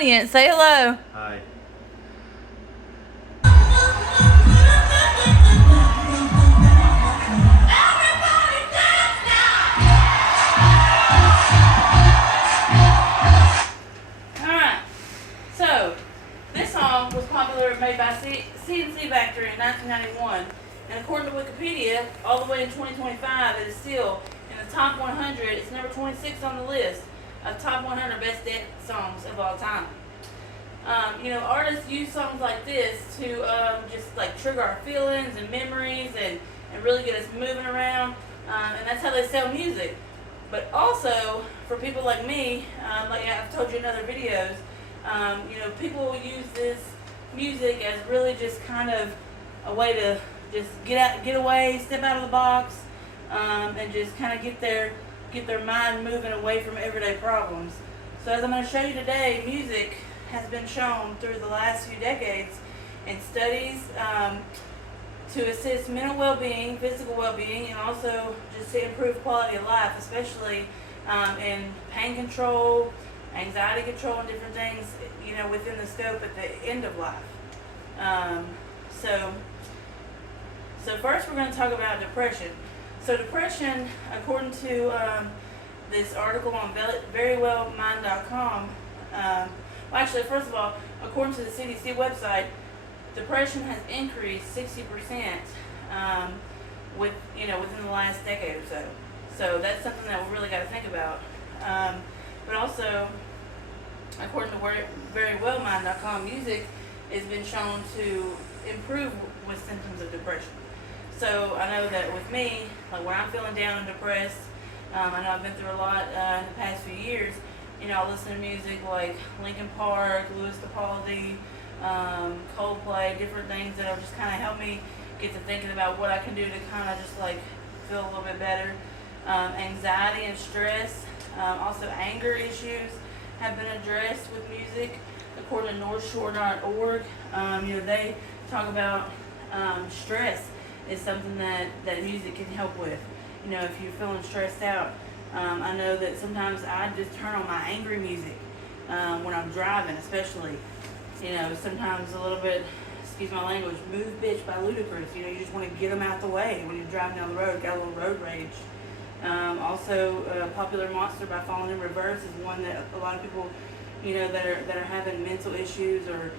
audience. Say hello. Hi. Alright, so this song was popular, made by CNC Factory in 1991, and according to Wikipedia, all the way in 2025, it is still in the top 100. It's number 26 on the list of top 100 best dance songs of all time. Artists use songs like this to just like trigger our feelings and memories and really get us moving around, and that's how they sell music. But also, for people like me, like I've told you in other videos, people use this music as really just kind of a way to just get away, step out of the box, and just kind of get their mind moving away from everyday problems. So as I'm going to show you today, music has been shown through the last few decades in studies to assist mental well-being, physical well-being, and also just to improve quality of life, especially in pain control, anxiety control, and different things, within the scope at the end of life. So first we're going to talk about depression. So depression, according to this article on verywellmind.com, actually, first of all, according to the CDC website, depression has increased 60% within the last decade or so. So that's something that we really got to think about. But also, according to verywellmind.com, music has been shown to improve with symptoms of depression. So I know that with me, like when I'm feeling down and depressed, I know I've been through a lot in the past few years. I listen to music like Linkin Park, Louis Capaldi, Coldplay, different things that'll just kind of help me get to thinking about what I can do to kind of just like feel a little bit better. Anxiety and stress, also anger issues have been addressed with music. According to northshore.org, they talk about stress is something that music can help with. If you're feeling stressed out, I know that sometimes I just turn on my angry music when I'm driving, especially. Sometimes a little bit, excuse my language, Move Bitch by Ludacris. You just want to get them out the way when you're driving down the road, got a little road rage. Also, Popular Monster by Falling in Reverse is one that a lot of people, that are having mental issues or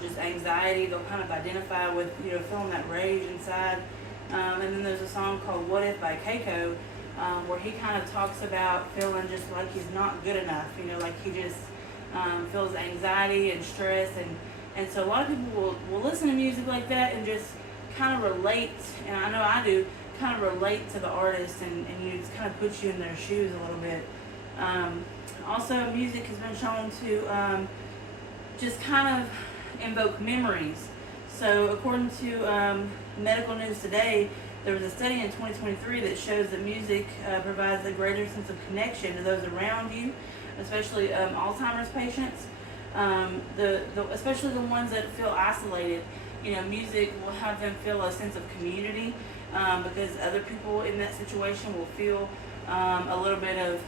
just anxiety, they'll kind of identify with, feeling that rage inside. And then there's a song called What If by Keiko, where he kind of talks about feeling just like he's not good enough, like he just feels anxiety and stress, and so a lot of people will listen to music like that and just kind of relate, and I know I do, kind of relate to the artist, and just kind of put you in their shoes a little bit. Also, music has been shown to just kind of invoke memories. So according to Medical News Today, there was a study in 2023 that shows that music provides a greater sense of connection to those around you, especially Alzheimer's patients, especially the ones that feel isolated. Music will have them feel a sense of community, because other people in that situation will feel a little bit of,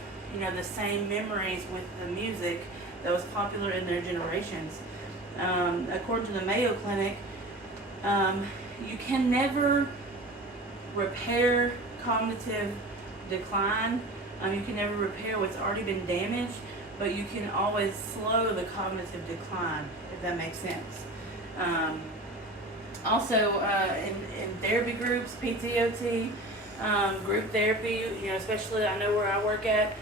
the same memories with the music that was popular in their generations. According to the Mayo Clinic, you can never repair cognitive decline. You can never repair what's already been damaged, but you can always slow the cognitive decline, if that makes sense. Also, in therapy groups, PTOT, group therapy, especially I know where I work at,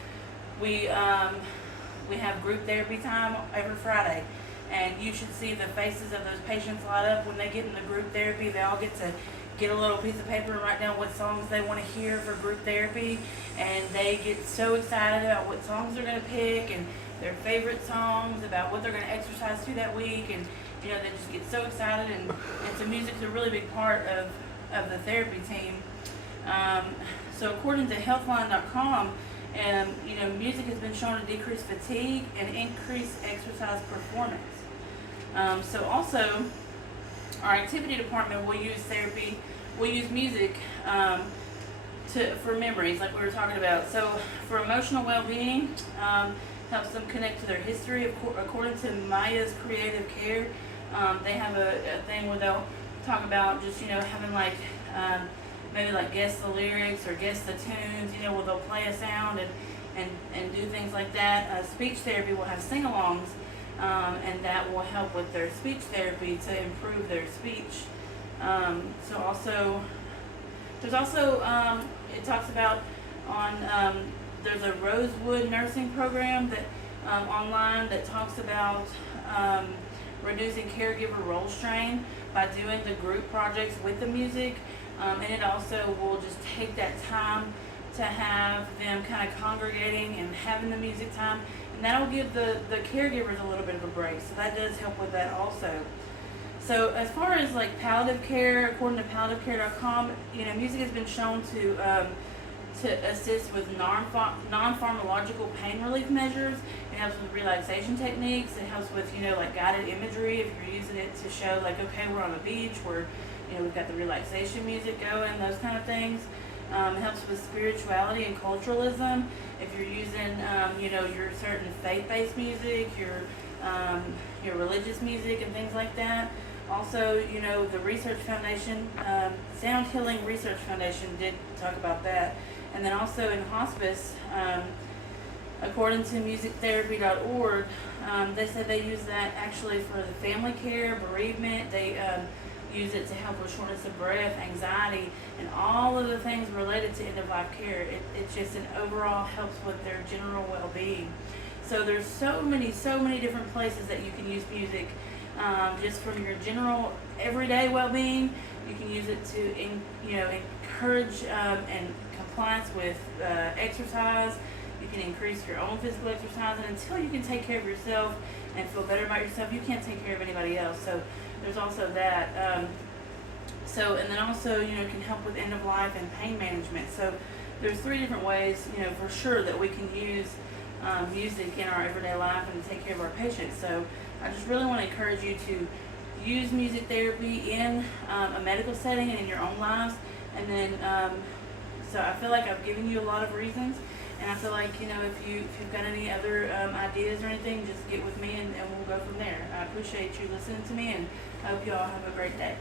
we have group therapy time every Friday. And you should see the faces of those patients light up when they get into group therapy. They all get to get a little piece of paper and write down what songs they want to hear for group therapy. And they get so excited about what songs they're going to pick and their favorite songs, about what they're going to exercise to that week. And, they just get so excited. And so music's a really big part of the therapy team. So according to healthline.com, music has been shown to decrease fatigue and increase exercise performance. So also, our activity department will use music for memories, like we were talking about. So for emotional well-being, helps them connect to their history. According to Maya's Creative Care, they have a thing where they'll talk about just, having like, maybe like guess the lyrics or guess the tunes, where they'll play a sound and do things like that. Speech therapy will have sing-alongs, and that will help with their speech therapy to improve their speech. So also, there's also, it talks about there's a Rosewood nursing program that online that talks about reducing caregiver role strain by doing the group projects with the music, and it also will just take that time to have them kind of congregating and having the music time, and that'll give the caregivers a little bit of a break, so that does help with that also. So as far as like palliative care, according to palliativecare.com, music has been shown to assist with non-pharmacological pain relief measures. It helps with relaxation techniques. It helps with, like guided imagery if you're using it to show like, okay, we're on the beach, we've got the relaxation music going, those kind of things. It helps with spirituality and culturalism. If you're using, your certain faith-based music, your religious music and things like that. Also, the Research Foundation, Sound Healing Research Foundation did talk about that. And then also in hospice, according to musictherapy.org, they said they use that actually for the family care, bereavement. They use it to help with shortness of breath, anxiety, and all of the things related to end-of-life care. It just overall helps with their general well-being. So there's so many different places that you can use music, just from your general everyday well-being. You can use it to encourage and compliance with exercise. You can increase your own physical exercise, and until you can take care of yourself and feel better about yourself, you can't take care of anybody else. So there's also that. And then also, can help with end of life and pain management. So there's 3 different ways, for sure that we can use music in our everyday life and to take care of our patients. So I just really want to encourage you to use music therapy in a medical setting and in your own lives. And then, so I feel like I've given you a lot of reasons. And I feel like, if you've got any other ideas or anything, just get with me and we'll go from there. I appreciate you listening to me, and I hope you all have a great day.